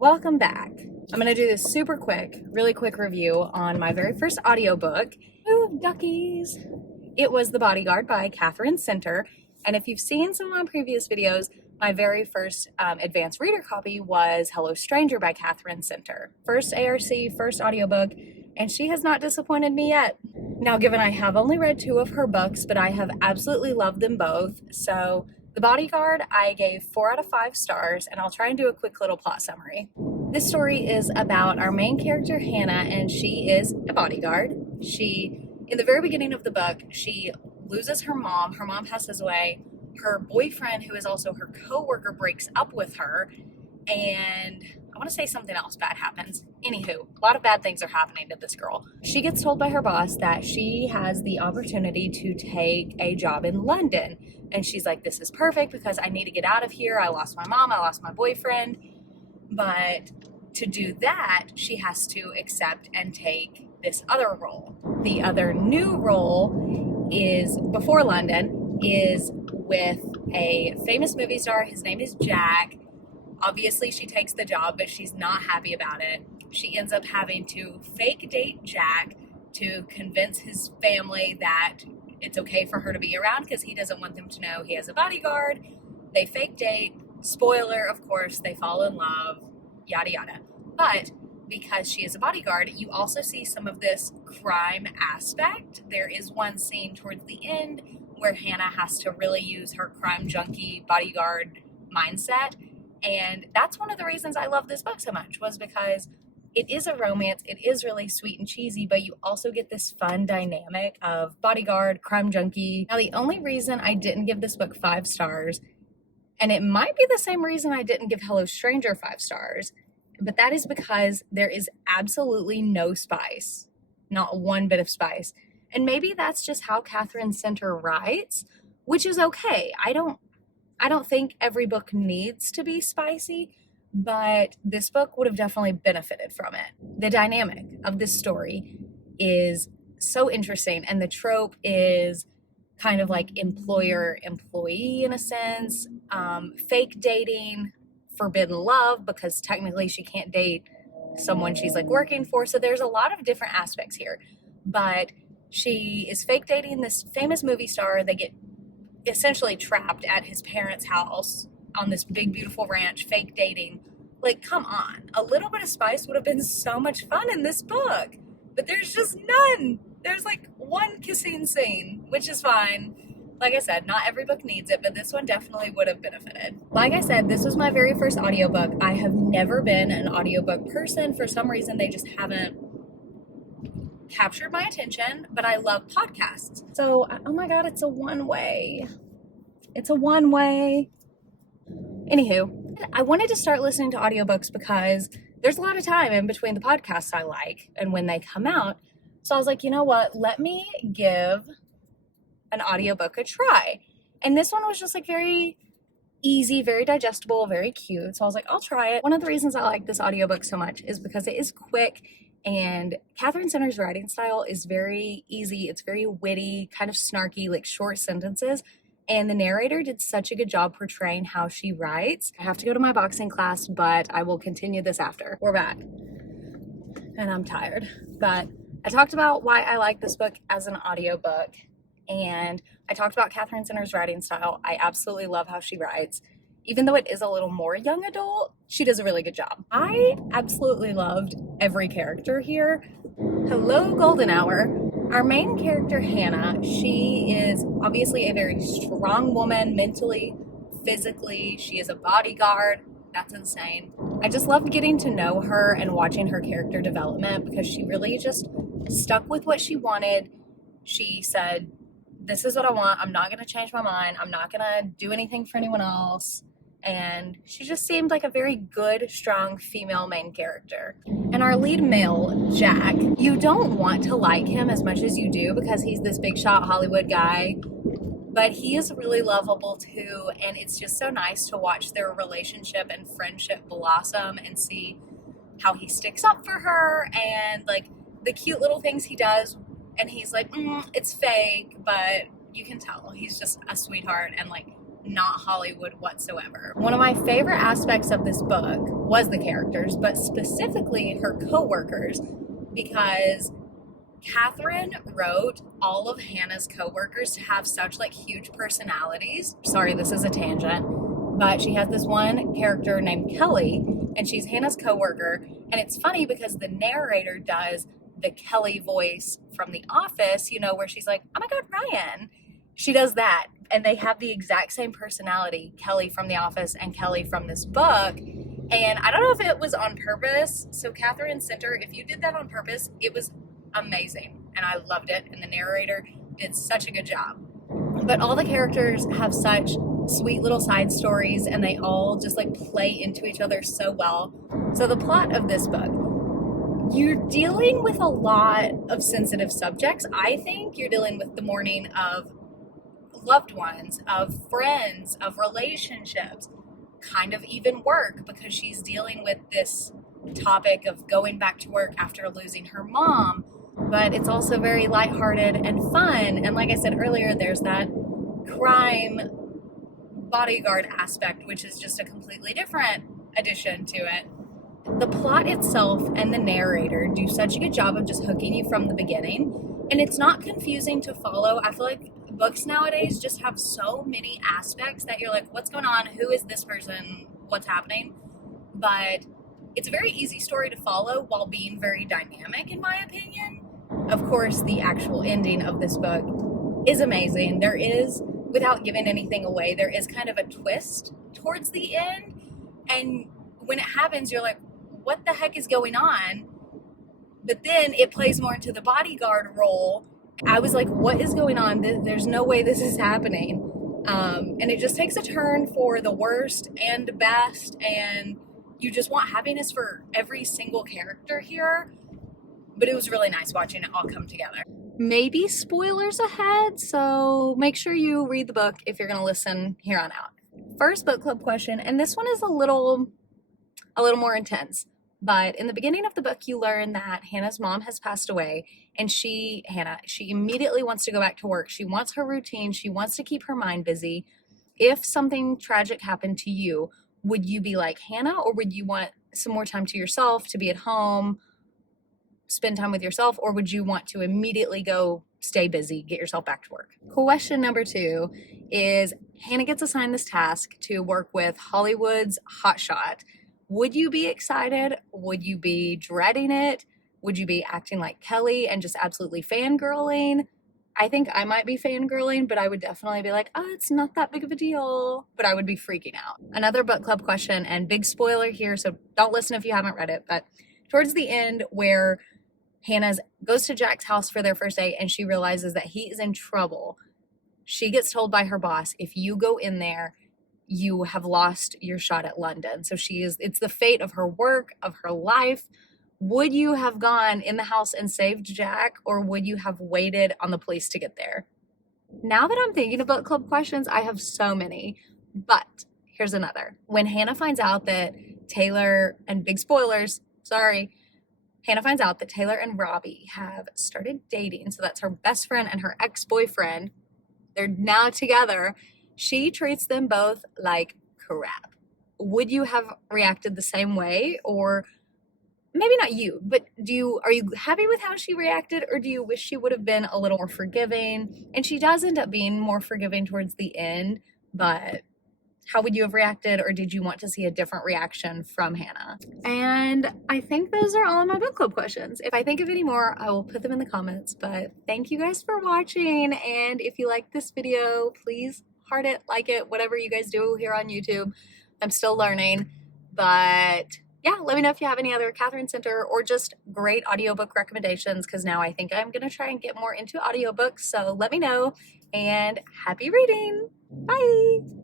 Welcome back. I'm gonna do this super quick, really quick review on my very first audiobook. Ooh, duckies. It was The Bodyguard by Katherine Center. And if you've seen some of my previous videos, my very first advanced reader copy was Hello Stranger by Katherine Center. First ARC, first audiobook, and she has not disappointed me yet. Now, given I have only read 2 of her books, but I have absolutely loved them both. So The Bodyguard, I gave 4 out of 5 stars, and I'll try and do a quick little plot summary. This story is about our main character, Hannah, and she is a bodyguard. In the very beginning of the book, she loses her mom. Her mom passes away. Her boyfriend, who is also her co-worker, breaks up with her, and I want to say something else bad happens. Anywho, a lot of bad things are happening to this girl. She gets told by her boss that she has the opportunity to take a job in London. And she's like, this is perfect because I need to get out of here. I lost my mom, I lost my boyfriend. But to do that, she has to accept and take this other role. The other new role is, before London, is with a famous movie star. His name is Jack. Obviously, she takes the job, but she's not happy about it. She ends up having to fake date Jack to convince his family that it's okay for her to be around because he doesn't want them to know he has a bodyguard. They fake date. Spoiler, of course, they fall in love, yada yada. But because she is a bodyguard, you also see some of this crime aspect. There is one scene towards the end where Hannah has to really use her crime junkie bodyguard mindset. And that's one of the reasons I love this book so much, was because it is a romance. It is really sweet and cheesy, but you also get this fun dynamic of bodyguard, crime junkie. Now, the only reason I didn't give this book 5 stars, and it might be the same reason I didn't give Hello Stranger 5 stars, but that is because there is absolutely no spice, not one bit of spice. And maybe that's just how Katherine Center writes, which is okay. I don't think every book needs to be spicy, but this book would have definitely benefited from it. The dynamic of this story is so interesting, and the trope is kind of like employer-employee in a sense, fake dating, forbidden love, because technically she can't date someone she's like working for. So there's a lot of different aspects here, but she is fake dating this famous movie star. They get essentially trapped at his parents' house on this big, beautiful ranch, fake dating. Like, come on. A little bit of spice would have been so much fun in this book, but there's just none. There's like one kissing scene, which is fine. Like I said, not every book needs it, but this one definitely would have benefited. Like I said, this was my very first audiobook. I have never been an audiobook person. For some reason, they just haven't captured my attention, but I love podcasts. So, oh my God, it's a one-way. It's a one-way. Anywho, I wanted to start listening to audiobooks because there's a lot of time in between the podcasts I like and when they come out. So I was like, you know what? Let me give an audiobook a try. And this one was just like very easy, very digestible, very cute. So I was like, I'll try it. One of the reasons I like this audiobook so much is because it is quick, and Katherine Center's writing style is very easy. It's very witty, kind of snarky, like short sentences. And the narrator did such a good job portraying how she writes. I have to go to my boxing class, but I will continue this after. We're back. And I'm tired. But I talked about why I like this book as an audiobook. And I talked about Katherine Center's writing style. I absolutely love how she writes. Even though it is a little more young adult, she does a really good job. I absolutely loved every character here. Hello, Golden Hour. Our main character, Hannah, she is obviously a very strong woman, mentally, physically. She is a bodyguard. That's insane. I just loved getting to know her and watching her character development because she really just stuck with what she wanted. She said, this is what I want. I'm not going to change my mind. I'm not going to do anything for anyone else. And she just seemed like a very good, strong female main character. And our lead male, Jack, you don't want to like him as much as you do because he's this big shot Hollywood guy, but he is really lovable too. And it's just so nice to watch their relationship and friendship blossom and see how he sticks up for her and like the cute little things he does. And he's like, it's fake, but you can tell he's just a sweetheart and like not Hollywood whatsoever. One of my favorite aspects of this book was the characters, but specifically her co-workers, because Katherine wrote all of Hannah's co-workers to have such like huge personalities. Sorry, this is a tangent, but she has this one character named Kelly, and she's Hannah's co-worker. And it's funny because the narrator does the Kelly voice from The Office, you know, where she's like, "Oh my God, Ryan." She does that, and they have the exact same personality, Kelly from The Office and Kelly from this book. And I don't know if it was on purpose. So Katherine Center, if you did that on purpose, it was amazing, and I loved it, and the narrator did such a good job. But all the characters have such sweet little side stories, and they all just like play into each other so well. So the plot of this book, you're dealing with a lot of sensitive subjects. I think you're dealing with the mourning of loved ones, of friends, of relationships, kind of even work, because she's dealing with this topic of going back to work after losing her mom. But it's also very lighthearted and fun. And like I said earlier, there's that crime bodyguard aspect, which is just a completely different addition to it. The plot itself and the narrator do such a good job of just hooking you from the beginning. And it's not confusing to follow. I feel like books nowadays just have so many aspects that you're like, what's going on? Who is this person? What's happening? But it's a very easy story to follow while being very dynamic, in my opinion. Of course, the actual ending of this book is amazing. There is, without giving anything away, there is kind of a twist towards the end. And when it happens, you're like, what the heck is going on? But then it plays more into the bodyguard role. I was like, what is going on? There's no way this is happening. And it just takes a turn for the worst and best. And you just want happiness for every single character here. But it was really nice watching it all come together. Maybe spoilers ahead, so make sure you read the book if you're going to listen here on out. First book club question, and this one is a little more intense. But in the beginning of the book, you learn that Hannah's mom has passed away, and she immediately wants to go back to work. She wants her routine. She wants to keep her mind busy. If something tragic happened to you, would you be like Hannah, or would you want some more time to yourself, to be at home, spend time with yourself, or would you want to immediately go stay busy, get yourself back to work? Question number 2 is, Hannah gets assigned this task to work with Hollywood's hotshot. Would you be excited? Would you be dreading it? Would you be acting like Kelly and just absolutely fangirling? I think I might be fangirling, but I would definitely be like, oh, it's not that big of a deal. But I would be freaking out. Another book club question, and big spoiler here, so don't listen if you haven't read it, but towards the end where Hannah goes to Jack's house for their first date and she realizes that he is in trouble, she gets told by her boss, if you go in there, you have lost your shot at London. So it's the fate of her work, of her life. Would you have gone in the house and saved Jack, or would you have waited on the police to get there? Now that I'm thinking of book club questions, I have so many, but here's another. When Hannah finds out that Taylor, and big spoilers, sorry, Hannah finds out that Taylor and Robbie have started dating. So that's her best friend and her ex-boyfriend. They're now together. She treats them both like crap. Would you have reacted the same way? Or maybe not you, but are you happy with how she reacted, or do you wish she would have been a little more forgiving? And she does end up being more forgiving towards the end, but how would you have reacted, or did you want to see a different reaction from Hannah? And I think those are all of my book club questions. If I think of any more, I will put them in the comments, but thank you guys for watching. And if you like this video, please heart it, like it, whatever you guys do here on YouTube. I'm still learning, but yeah, let me know if you have any other Katherine Center or just great audiobook recommendations, because now I think I'm going to try and get more into audiobooks. So let me know, and happy reading. Bye.